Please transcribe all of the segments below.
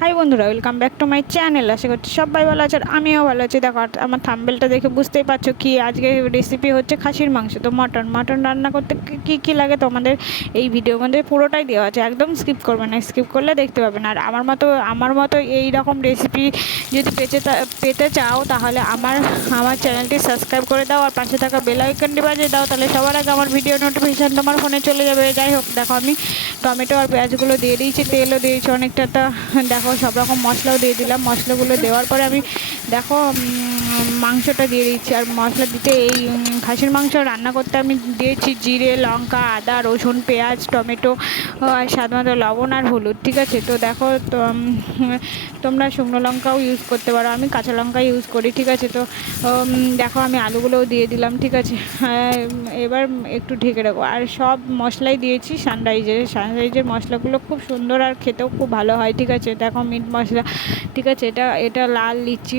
High বন্ধুরা welcome back to my channel আশা করছি সবাই ভালো আছে আর আমিও ভালো আছি। দেখো আমার থাম্বেলটা দেখে বুঝতেই পারছ কি আজকে রেসিপি হচ্ছে খাসির মাংস। তো মটন মটন রান্না করতে কী কী লাগে তোমাদের এই ভিডিওর মধ্যে পুরোটাই দেওয়া আছে। একদম স্কিপ করবে না স্কিপ করলে দেখতে পাবে না। আর আমার মতো আমার মতো এই রকম রেসিপি যদি পেতে পেতে চাও, তাহলে আমার আমার চ্যানেলটি সাবস্ক্রাইব করে দাও আর পাশে থাকা বেল আইকনটি বাজিয়ে দাও। তাহলে সবার আগে আমার ভিডিও নোটিফিকেশান তোমার ফোনে চলে যাবে। যাই হোক, দেখো আমি টমেটো আর পেঁয়াজগুলো দিয়ে দিয়েছি তেলও দিয়েছি অনেকটা। তা দেখো সব রকম মশলাও দিয়ে দিলাম। মশলাগুলো দেওয়ার পরে আমি দেখো মাংসটা দিয়ে দিচ্ছি। আর মশলা দিতে এই খাসির মাংস রান্না করতে আমি দিয়েছি জিরে লঙ্কা আদা রসুন পেঁয়াজ টমেটো আর মতো লবণ আর হলুদ ঠিক আছে? তো দেখো তোমরা শুকনো লঙ্কাও ইউজ করতে পারো। আমি কাঁচা লঙ্কা ইউজ করি ঠিক আছে? তো দেখো আমি আলুগুলোও দিয়ে দিলাম ঠিক আছে? হ্যাঁ, এবার একটু ঢেকে রাখব। আর সব মশলাই দিয়েছি সানরাইজের সানরাইজের মশলাগুলো খুব সুন্দর আর খেতেও খুব ভালো হয়, ঠিক আছে? দেখো মিট মশলা, ঠিক আছে? এটা এটা লাল লিচি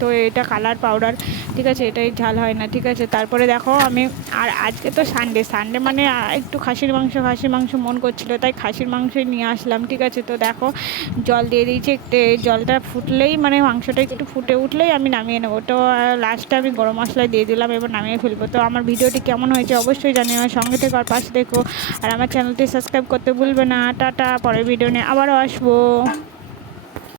তো এটা কালার পাউডার, ঠিক আছে? এটাই ঝাল হয় না, ঠিক আছে? তারপরে দেখো আমি, আর আজকে তো সানডে সানডে মানে একটু খাসির মাংস খাসির মাংস মন করছিল, তাই খাসির মাংসই নিয়ে আসলাম, ঠিক আছে? তো দেখো জল দিয়ে দিয়েছি, একটু জলটা ফুটলেই মানে মাংসটা একটু ফুটে উঠলেই আমি নামিয়ে নেব। তো লাস্টে আমি গরম মশলা দিয়ে দিলাম, এবার নামিয়ে ফেলব। তো আমার ভিডিওটি কেমন হয়েছে অবশ্যই জানিও, সঙ্গে থেকে আর পাশে দেখো আর আমার চ্যানেলটি সাবস্ক্রাইব করতে ভুলবে না। টাটা পরের ভিডিও নিয়ে আবারও আসব।